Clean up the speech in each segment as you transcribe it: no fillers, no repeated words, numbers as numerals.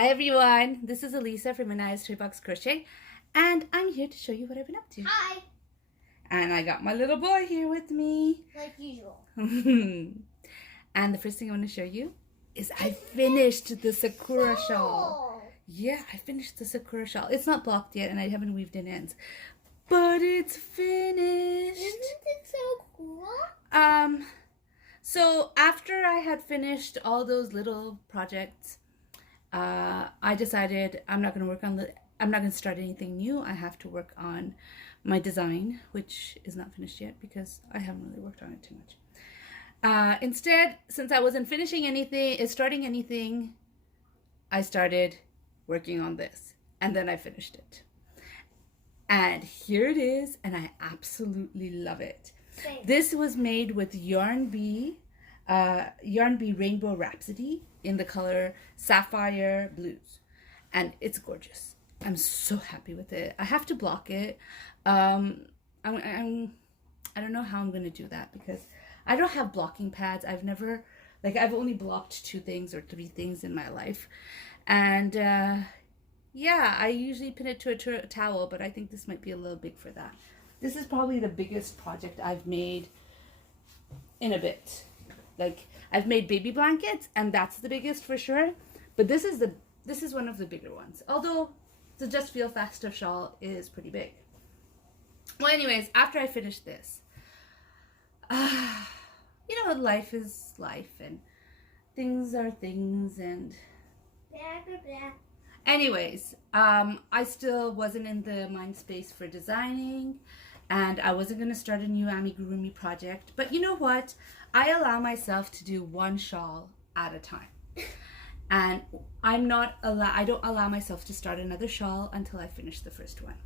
Hi everyone, this is Elisa from Anaya's Toy Box Crochet, and I'm here to show you what I've been up to. Hi! And I got my little boy here with me. Like usual. And the first thing I want to show you is I finished the Sakura shawl. Yeah, I finished the Sakura shawl. It's not blocked yet and I haven't weaved in ends, but it's finished. Isn't it so cool? So after I had finished all those little projects, I decided I'm not going to start anything new. I have to work on my design, which is not finished yet because I haven't really worked on it too much. Instead, since I wasn't starting anything, I started working on this, and then I finished it. And here it is, and I absolutely love it. Same. This was made with Yarn Bee Rainbow Rhapsody in the color Sapphire Blues, and it's gorgeous. I'm so happy with it. I have to block it. I don't know how I'm gonna do that because I don't have blocking pads. I've only blocked 2 things or 3 things in my life, and yeah, I usually pin it to a towel, but I think this might be a little big for that. This is probably the biggest project I've made in a bit. Like, I've made baby blankets, and that's the biggest for sure. But this is one of the bigger ones. Although the Just Feel Festive shawl is pretty big. Well, anyways, after I finished this, you know, life is life, and things are things, and Blah, blah, blah. anyways, I still wasn't in the mind space for designing, and I wasn't going to start a new amigurumi project. But you know what? I allow myself to do one shawl at a time. And I don't allow myself to start another shawl until I finish the first one.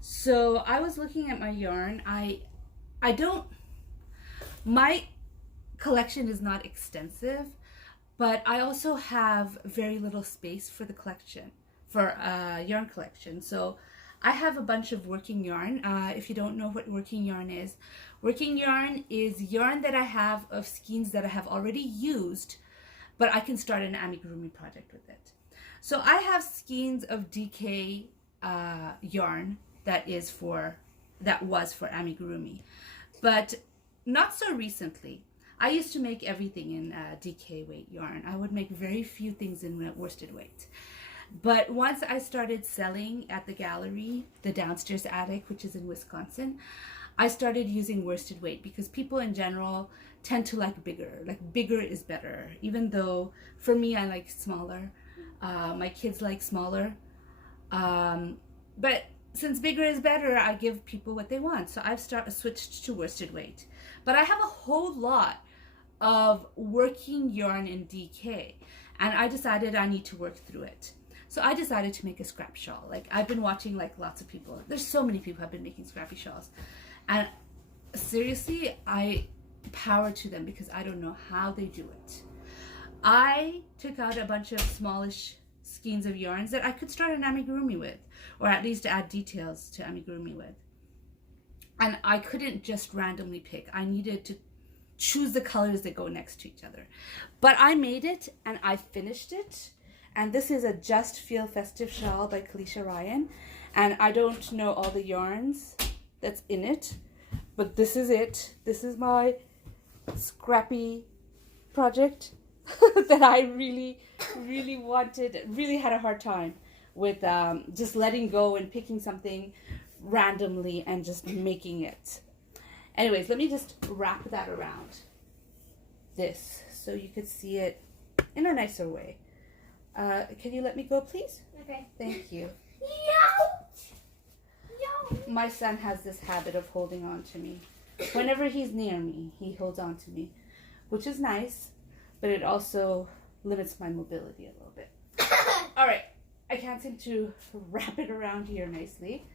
So I was looking at my yarn. My collection is not extensive, but I also have very little space for the collection, for a yarn collection. So I have a bunch of working yarn. If you don't know what working yarn is yarn that I have of skeins that I have already used, but I can start an amigurumi project with it. So I have skeins of DK yarn that was for amigurumi, but not so recently. I used to make everything in DK weight yarn. I would make very few things in worsted weight. But once I started selling at the gallery, the downstairs attic, which is in Wisconsin, I started using worsted weight because people in general tend to like bigger. Like, bigger is better. Even though for me, I like smaller. My kids like smaller. But since bigger is better, I give people what they want. So I've switched to worsted weight. But I have a whole lot of working yarn in DK, and I decided I need to work through it. So I decided to make a scrap shawl. Like, I've been watching like lots of people. There's so many people have been making scrappy shawls. And seriously, I power to them because I don't know how they do it. I took out a bunch of smallish skeins of yarns that I could start an amigurumi with, or at least add details to amigurumi with. And I couldn't just randomly pick. I needed to choose the colors that go next to each other. But I made it and I finished it. And this is a Just Feel Festive shawl by Kalisha Ryan. And I don't know all the yarns that's in it, but this is it. This is my scrappy project that I really had a hard time with just letting go and picking something randomly and just making it. Anyways, let me just wrap that around this so you could see it in a nicer way. Can you let me go, please? Okay. Thank you. Yo! My son has this habit of holding on to me. Whenever he's near me, he holds on to me, which is nice, but it also limits my mobility a little bit. All right, I can't seem to wrap it around here nicely,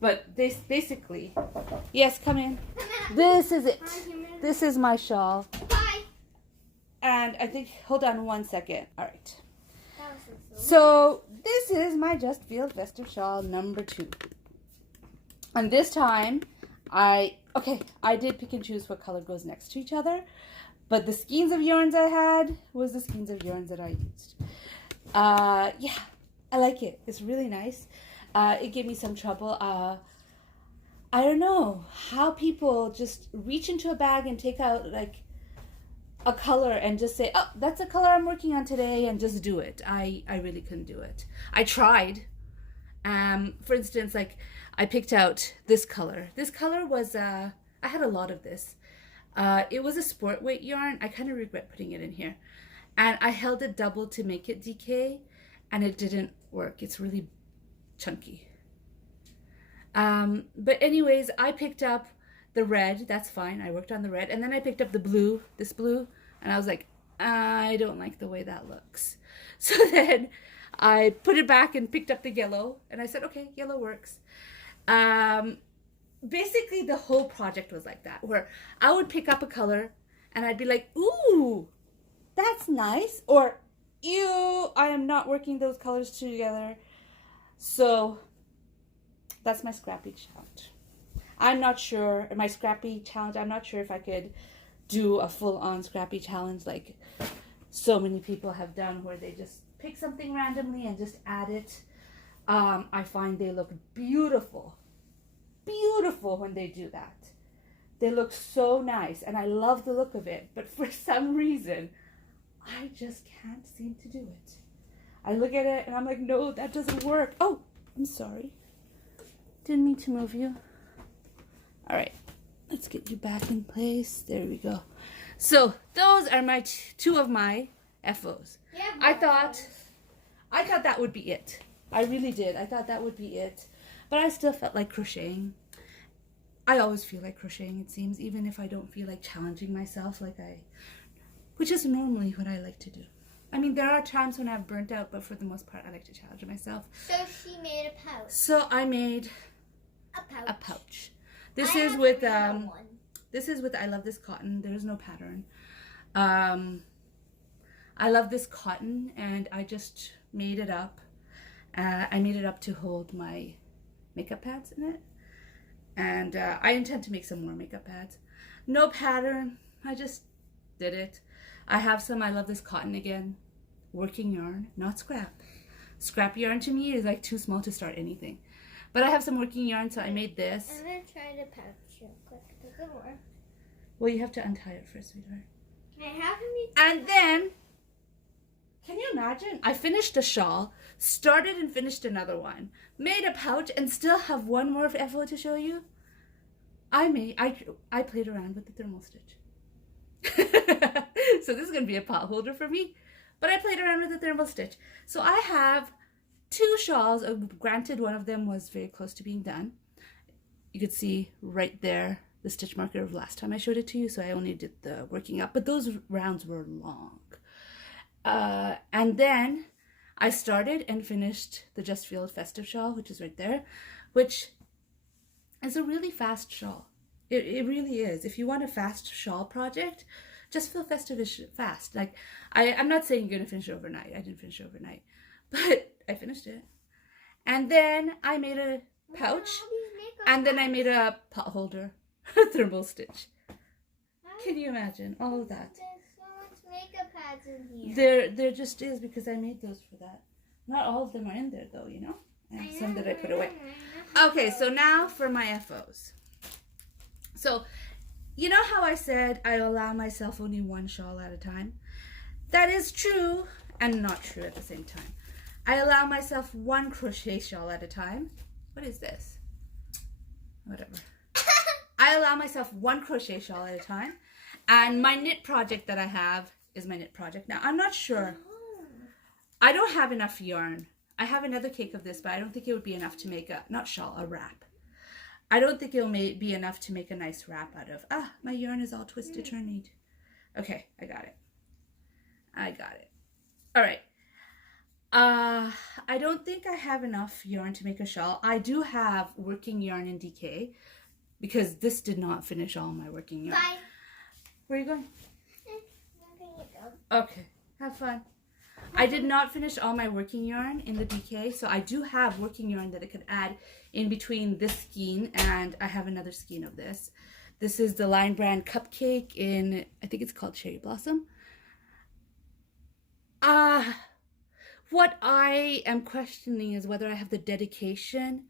but this basically, yes, come in. This is it. This is my shawl. Bye! And I think, hold on one second. All right. That was So this is my Just Feel Festive shawl number 2. And this time, I did pick and choose what color goes next to each other, but the skeins of yarns I had was the skeins of yarns that I used. Yeah, I like it. It's really nice. It gave me some trouble. I don't know how people just reach into a bag and take out like a color and just say, oh, that's a color I'm working on today, and just do it. I really couldn't do it. I tried. For instance, like I picked out this color. This color was, I had a lot of this. It was a sport weight yarn. I kind of regret putting it in here. And I held it double to make it DK, and it didn't work. It's really chunky. But anyways, I picked up the red. That's fine. I worked on the red. And then I picked up the blue, this blue. And I was like, I don't like the way that looks. So then I put it back and picked up the yellow. And I said, okay, yellow works. Basically, the whole project was like that, where I would pick up a color and I'd be like, ooh, that's nice. Or, ew, I am not working those colors together. So that's my scrappy challenge. I'm not sure, my scrappy challenge, I'm not sure if I could do a full-on scrappy challenge like so many people have done, where they just pick something randomly and just add it. I find they look beautiful when they do that. They look so nice and I love the look of it, but for some reason I just can't seem to do it. I look at it and I'm like, no, that doesn't work. Oh, I'm sorry, didn't mean to move you. All right, let's get you back in place. There we go. So those are my two of my FOs. Yeah, I thought that would be it. I really did. I thought that would be it. But I still felt like crocheting. I always feel like crocheting, it seems, even if I don't feel like challenging myself, which is normally what I like to do. I mean, there are times when I've burnt out, but for the most part, I like to challenge myself. So she made a pouch. So I made A pouch. This is with I love this cotton. There's no pattern. I love this cotton, and I just made it up. I made it up to hold my makeup pads in it, and I intend to make some more makeup pads. No pattern, I just did it. I have some I love this cotton again, working yarn, not scrap yarn to me is like too small to start anything, but I have some working yarn, so I made this. I'm gonna try the pouch real quick. Does it work? Well, you have to untie it first, sweetheart. I haven't. And then, can you imagine? I finished a shawl, started and finished another one, made a pouch, and still have one more FO to show you. I played around with the thermal stitch. So this is going to be a pot holder for me. But I played around with the thermal stitch. So I have two shawls. Granted, one of them was very close to being done. You could see right there the stitch marker of last time I showed it to you. So I only did the working up. But those rounds were long. And then I started and finished the Just Feel Festive shawl, which is right there, which is a really fast shawl. It really is. If you want a fast shawl project, Just Feel Festive is fast. Like, I'm not saying you're going to finish it overnight. I didn't finish it overnight, but I finished it. And then I made a pouch, and then I made a pot holder, thermal stitch. Can you imagine all of that? Makeup pads in here. There just is, because I made those for that. Not all of them are in there though, you know. I have some that I put away. Okay, so now for my FOs. So, you know how I said I allow myself only one shawl at a time? That is true and not true at the same time. I allow myself one crochet shawl at a time. What is this? Whatever. I allow myself one crochet shawl at a time. And my knit project that I have is my knit project. Now, I'm not sure. I don't have enough yarn. I have another cake of this, but I don't think it would be enough to make a, not shawl, a wrap. I don't think it'll be enough to make a nice wrap out of. My yarn is all twisted, turning. Okay, I got it. All right. I don't think I have enough yarn to make a shawl. I do have working yarn in DK, because this did not finish all my working yarn. Bye. Where are you going? Go. Okay, have fun. I did not finish all my working yarn in the DK, so I do have working yarn that I could add in between this skein, and I have another skein of this. This is the Line Brand Cupcake in, I think it's called Cherry Blossom. What I am questioning is whether I have the dedication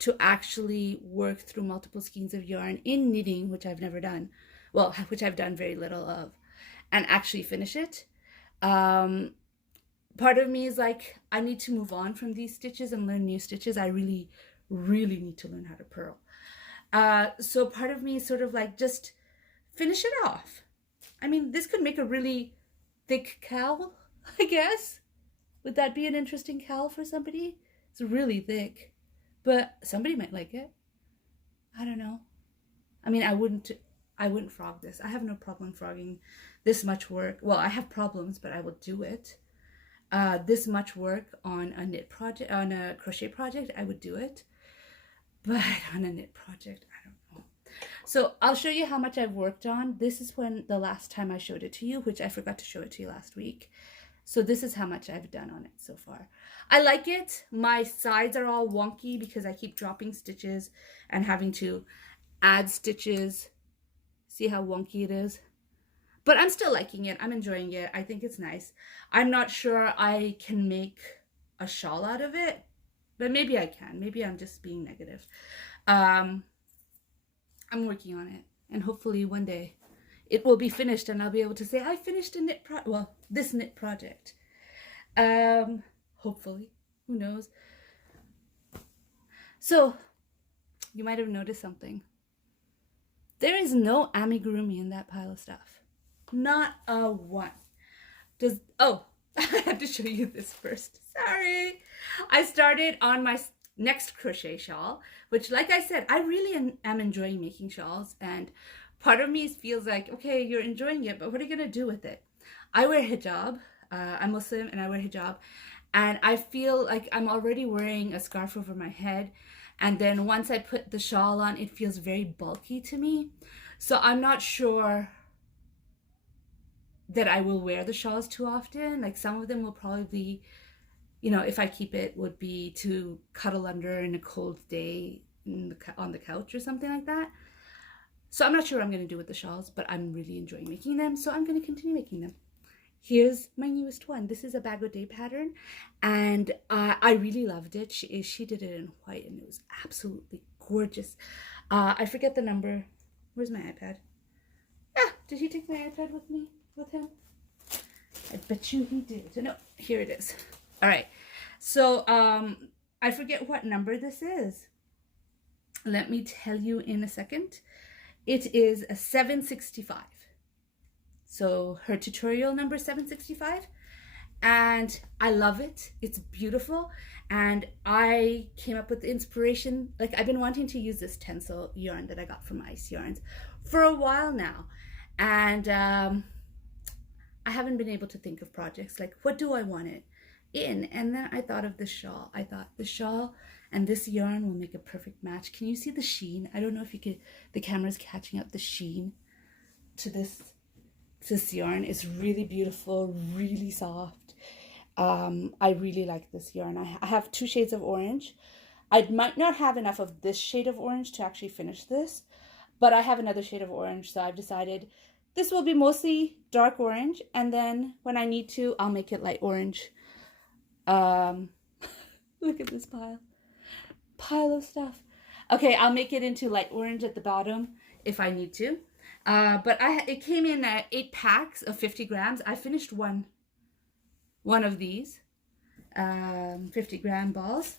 to actually work through multiple skeins of yarn in knitting, which I've never done, well, which I've done very little of, and actually finish it. Part of me is like, I need to move on from these stitches and learn new stitches. I really, really need to learn how to purl. So part of me is sort of like, just finish it off. I mean, this could make a really thick cowl, I guess. Would that be an interesting cowl for somebody? It's really thick, but somebody might like it. I don't know. I mean, I wouldn't frog this. I have no problem frogging this much work. Well, I have problems, but I will do it. This much work on a knit project, on a crochet project, I would do it. But on a knit project, I don't know. So I'll show you how much I've worked on. This is when the last time I showed it to you, which I forgot to show it to you last week. So this is how much I've done on it so far. I like it. My sides are all wonky because I keep dropping stitches and having to add stitches. See how wonky it is? But I'm still liking it. I'm enjoying it. I think it's nice. I'm not sure I can make a shawl out of it, but maybe I can. Maybe I'm just being negative. I'm working on it, and hopefully one day it will be finished and I'll be able to say I finished a this knit project. Hopefully, who knows? So you might have noticed something. There is no amigurumi in that pile of stuff. Not a one. Oh, I have to show you this first. Sorry. I started on my next crochet shawl, which, like I said, I really am enjoying making shawls, and part of me feels like, okay, you're enjoying it, but what are you going to do with it? I wear hijab. I'm Muslim and I wear hijab, and I feel like I'm already wearing a scarf over my head, and then once I put the shawl on, it feels very bulky to me. So I'm not sure that I will wear the shawls too often. Like, some of them will probably, you know, if I keep it, would be to cuddle under in a cold day on the couch or something like that. So I'm not sure what I'm going to do with the shawls, but I'm really enjoying making them, so I'm going to continue making them. Here's my newest one. This is a Bag O' Day pattern, and I really loved it. She did it in white, and it was absolutely gorgeous. I forget the number. Where's my iPad? Ah, did he take my iPad with him? I bet you he did. No, here it is. All right. So I forget what number this is. Let me tell you in a second. It is a 765. So her tutorial number 765, and I love it. It's beautiful, and I came up with the inspiration. Like, I've been wanting to use this Tencel yarn that I got from Ice Yarns for a while now, and I haven't been able to think of projects like, what do I want it in? And then I thought of the shawl. I thought the shawl and this yarn will make a perfect match. Can you see the sheen? I don't know if you could, the camera's catching up the sheen to this yarn. Is really beautiful, really soft. I really like this yarn. I have 2 shades of orange. I might not have enough of this shade of orange to actually finish this, but I have another shade of orange, so I've decided this will be mostly dark orange, and then when I need to, I'll make it light orange. Look at this pile of stuff. Okay, I'll make it into light orange at the bottom if I need to. But it came in 8 packs of 50 grams. I finished one of these 50-gram balls.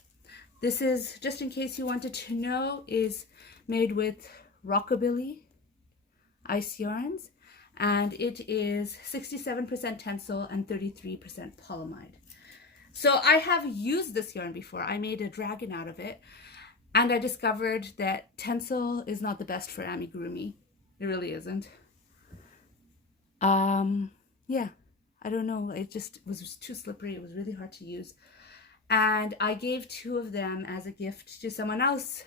This is, just in case you wanted to know, is made with Rockabilly Ice Yarns, and it is 67% Tencel and 33% polyamide. So I have used this yarn before. I made a dragon out of it, and I discovered that Tencel is not the best for amigurumi. It really isn't. Yeah, I don't know. It just was too slippery. It was really hard to use. And I gave 2 of them as a gift to someone else,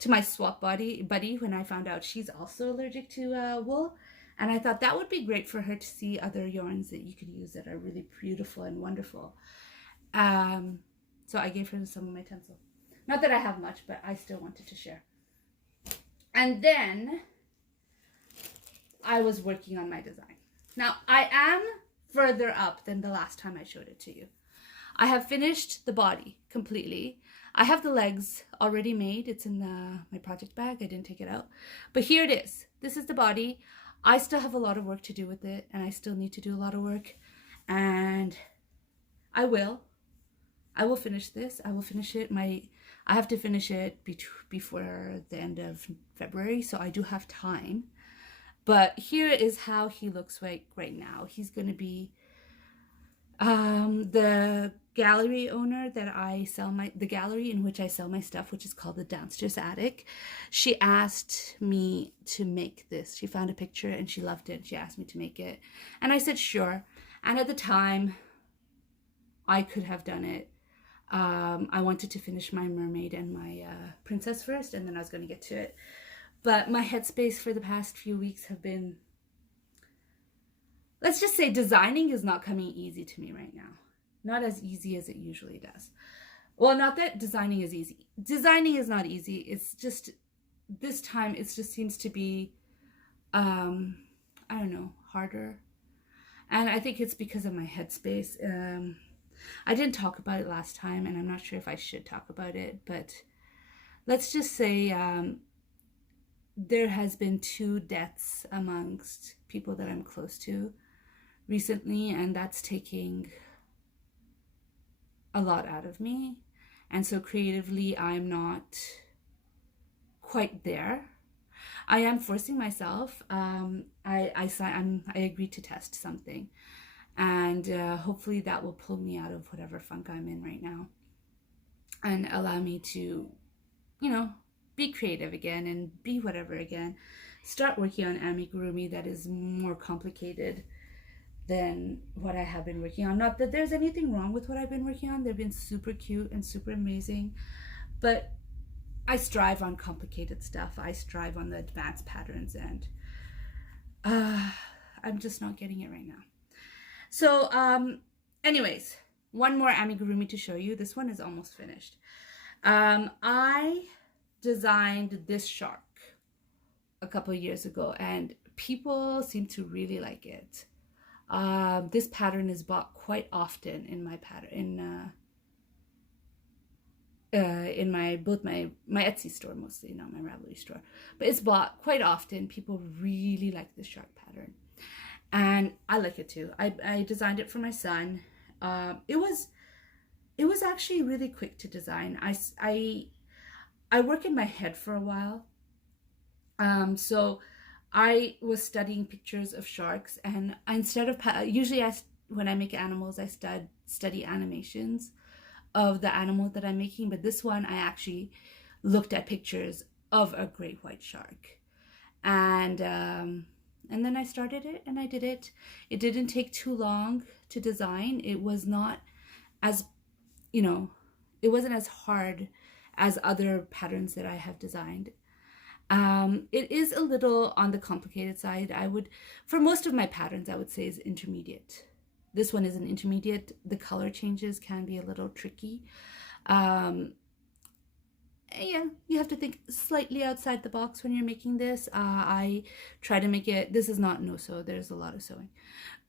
to my swap buddy, when I found out she's also allergic to wool. And I thought that would be great for her to see other yarns that you could use that are really beautiful and wonderful. So I gave her some of my Tencel. Not that I have much, but I still wanted to share. And then I was working on my design. Now, I am further up than the last time I showed it to you. I have finished the body completely. I have the legs already made. It's in my project bag. I didn't take it out. But here it is. This is the body. I still have a lot of work to do with it, and I still need to do a lot of work. And I will finish this. I will finish it. I have to finish it before the end of February, so I do have time. But here is how he looks right now. He's going to be the gallery owner that the gallery in which I sell my stuff, which is called the Downstairs Attic. She asked me to make this. She found a picture and she loved it. She asked me to make it. And I said, sure. And at the time, I could have done it. I wanted to finish my mermaid and my princess first, and then I was going to get to it. But my headspace for the past few weeks have been, let's just say, designing is not coming easy to me right now. Not as easy as it usually does. Well, not that designing is easy. Designing is not easy. It's just, this time it just seems to be, I don't know, harder. And I think it's because of my headspace. I didn't talk about it last time, and I'm not sure if I should talk about it, but let's just say there has been 2 deaths amongst people that I'm close to recently, and that's taking a lot out of me. And so creatively, I'm not quite there. I am forcing myself. I agreed to test something, and hopefully that will pull me out of whatever funk I'm in right now and allow me to, be creative again and be whatever again. Start working on amigurumi that is more complicated than what I have been working on. Not that there's anything wrong with what I've been working on. They've been super cute and super amazing, but I strive on complicated stuff. I strive on the advanced patterns, and I'm just not getting it right now. So anyways, one more amigurumi to show you. This one is almost finished. I designed this shark a couple of years ago, and people seem to really like it. This pattern is bought quite often in my in my Etsy store, mostly, not my Ravelry store, but it's bought quite often. People really like this shark pattern, and I like it too. I designed it for my son. It was actually really quick to design. I work in my head for a while. So I was studying pictures of sharks, and instead of usually when I make animals, I study animations of the animal that I'm making, but this one I actually looked at pictures of a great white shark, and then I started it and I did it. It didn't take too long to design. It was not as, it wasn't as hard as other patterns that I have designed. It is a little on the complicated side. For most of my patterns, I would say is intermediate. This one is an intermediate. The color changes can be a little tricky. Yeah, you have to think slightly outside the box when you're making this. I try to make it, this is not no-sew, there's a lot of sewing.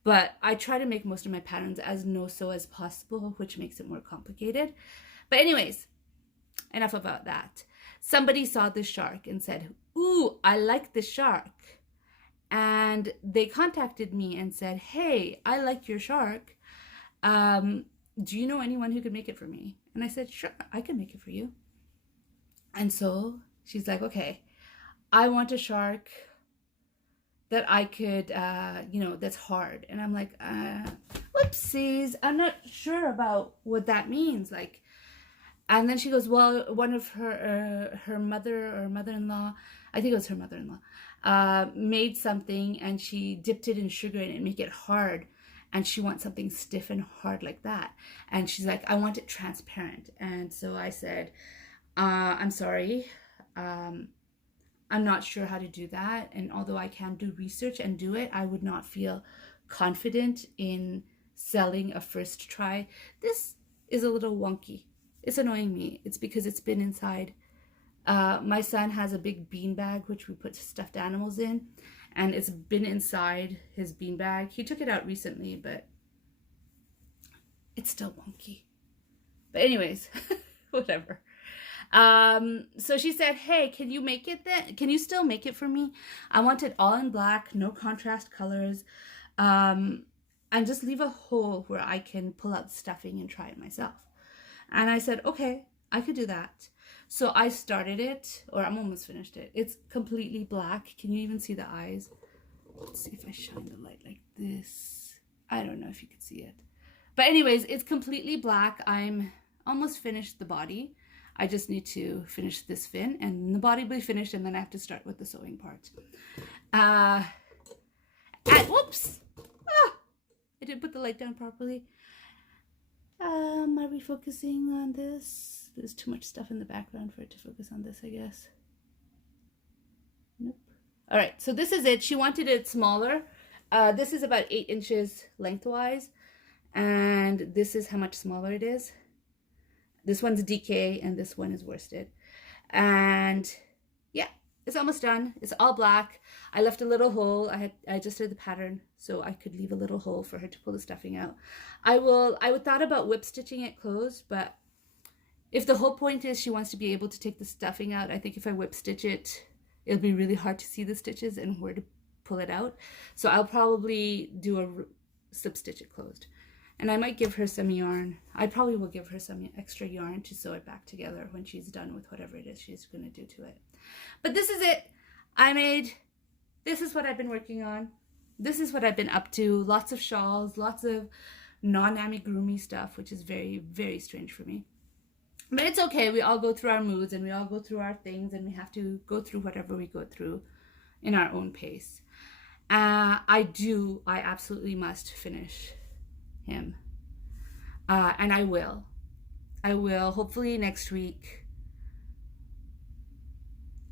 But I try to make most of my patterns as no-sew as possible, which makes it more complicated. But anyways, enough about that. Somebody saw this shark and said, ooh, I like this shark. And they contacted me and said, hey, I like your shark. Do you know anyone who could make it for me? And I said, sure, I can make it for you. And so she's like, okay, I want a shark that I could, that's hard. And I'm like, whoopsies, I'm not sure about what that means. And then she goes, well, one of her mother or mother-in-law, I think it was her mother-in-law, made something and she dipped it in sugar and it make it hard. And she wants something stiff and hard like that. And she's like, I want it transparent. And so I said, I'm sorry, I'm not sure how to do that. And although I can do research and do it, I would not feel confident in selling a first try. This is a little wonky. It's annoying me. It's because it's been inside. My son has a big bean bag, which we put stuffed animals in, and it's been inside his bean bag. He took it out recently, but it's still wonky. But anyways, whatever. So she said, hey, can you make it then? Can you still make it for me? I want it all in black, no contrast colors. And just leave a hole where I can pull out the stuffing and try it myself. And I said, okay, I could do that. So I started it, or I'm almost finished it. It's completely black. Can you even see the eyes? Let's see if I shine the light like this. I don't know if you can see it. But anyways, it's completely black. I'm almost finished the body. I just need to finish this fin, and the body will be finished, and then I have to start with the sewing part. And whoops! Ah, I didn't put the light down properly. Am I refocusing on this? There's too much stuff in the background for it to focus on this, I guess. Nope. All right, so this is it. She wanted it smaller. This is about 8 inches lengthwise, and this is how much smaller it is. This one's DK, and this one is worsted. And yeah, it's almost done. It's all black. I left a little hole. I adjusted the pattern so I could leave a little hole for her to pull the stuffing out. I thought about whip stitching it closed, but if the whole point is she wants to be able to take the stuffing out, I think if I whip stitch it, it'll be really hard to see the stitches and where to pull it out. So I'll probably do a slip stitch it closed. And I might give her some yarn. I probably will give her some extra yarn to sew it back together when she's done with whatever it is she's going to do to it. But this is it. This is what I've been working on. This is what I've been up to. Lots of shawls, lots of non-amigurumi stuff, which is very, very strange for me. But it's okay. We all go through our moods, and we all go through our things, and we have to go through whatever we go through in our own pace. I absolutely must finish him. And I will. Hopefully next week.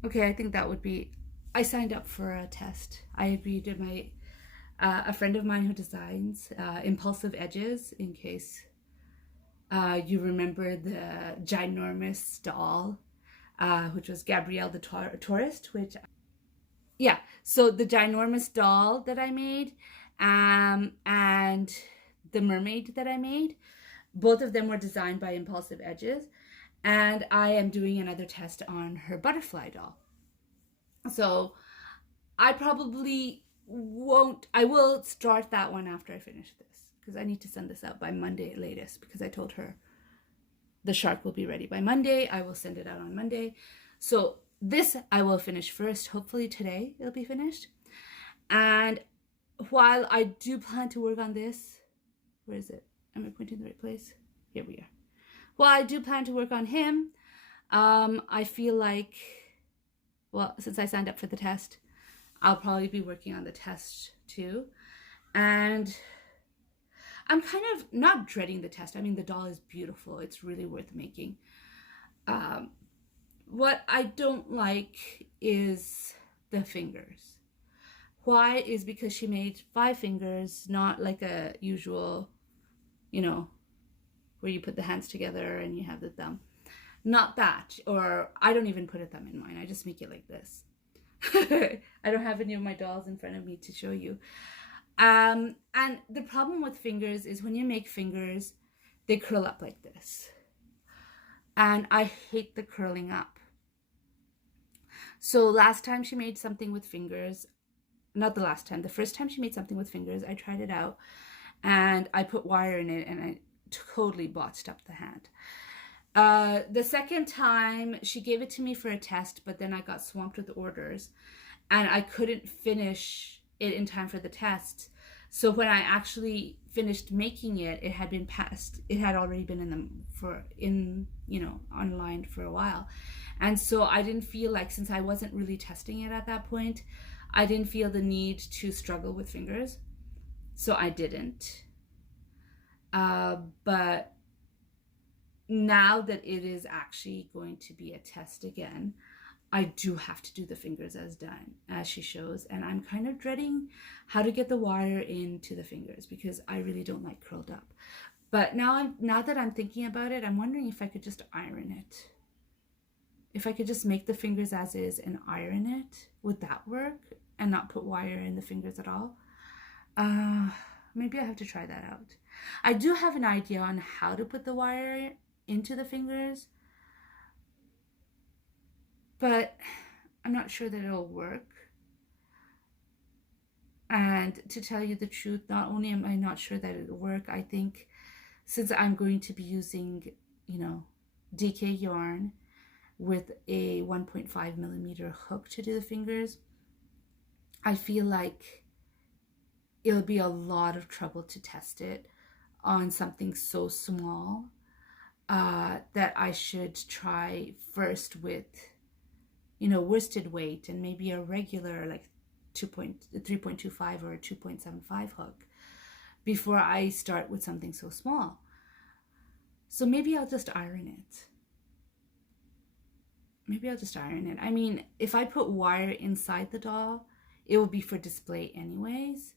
Okay, I think that would be... I signed up for a test. I agreed to a friend of mine who designs impulsive edges, in case you remember the ginormous doll, which was Gabrielle the Tourist, which... Yeah, so the ginormous doll that I made, and the mermaid that I made, both of them were designed by Impulsive Edges, and I am doing another test on her butterfly doll. So I probably won't, I will start that one after I finish this, because I need to send this out by Monday at latest, because I told her the shark will be ready by Monday. I will send it out on Monday. So this I will finish first. Hopefully today it'll be finished. And while I do plan to work on this, where is it? Am I pointing the right place? Here we are. While I do plan to work on him, I feel like, well, since I signed up for the test, I'll probably be working on the test too. And I'm kind of not dreading the test. I mean, the doll is beautiful. It's really worth making. What I don't like is the fingers. Why? Is because she made 5 fingers, not like a usual, you know, where you put the hands together and you have the thumb. Not that, or I don't even put a thumb in mine. I just make it like this. I don't have any of my dolls in front of me to show you. And the problem with fingers is when you make fingers, they curl up like this. And I hate the curling up. So last time she made something with fingers, not the last time, the first time she made something with fingers, I tried it out and I put wire in it and I totally botched up the hand. The second time she gave it to me for a test, but then I got swamped with orders and I couldn't finish it in time for the test. So when I actually finished making it, it had been past, it had already been online for a while. And so I didn't feel like, since I wasn't really testing it at that point, I didn't feel the need to struggle with fingers. So I didn't. But now that it is actually going to be a test again, I do have to do the fingers as she shows, and I'm kind of dreading how to get the wire into the fingers because I really don't like curled up. But now that I'm thinking about it, I'm wondering if I could just iron it. If I could just make the fingers as is and iron it, would that work? And not put wire in the fingers at all? Maybe I have to try that out. I do have an idea on how to put the wire into the fingers, but I'm not sure that it'll work. And to tell you the truth, not only am I not sure that it'll work, I think since I'm going to be using, you know, DK yarn with a 1.5 millimeter hook to do the fingers, I feel like it'll be a lot of trouble to test it on something so small, that I should try first with, you know, worsted weight and maybe a regular like 3.25 or a 2.75 hook before I start with something so small. So maybe I'll just iron it. I mean, if I put wire inside the doll, it will be for display anyways.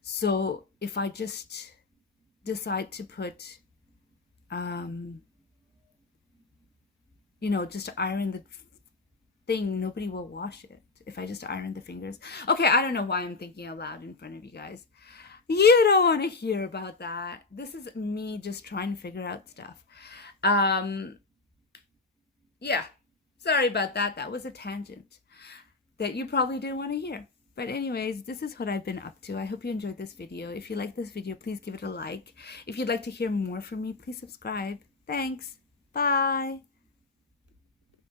So if I just decide to put, you know, just iron the thing, nobody will wash it if I just iron the fingers. Okay, I don't know why I'm thinking aloud in front of you guys. You don't want to hear about that. This is me just trying to figure out stuff. Yeah, sorry about that. That was a tangent that you probably didn't want to hear. But anyways, this is what I've been up to. I hope you enjoyed this video. If you like this video, please give it a like. If you'd like to hear more from me, please subscribe. Thanks. Bye.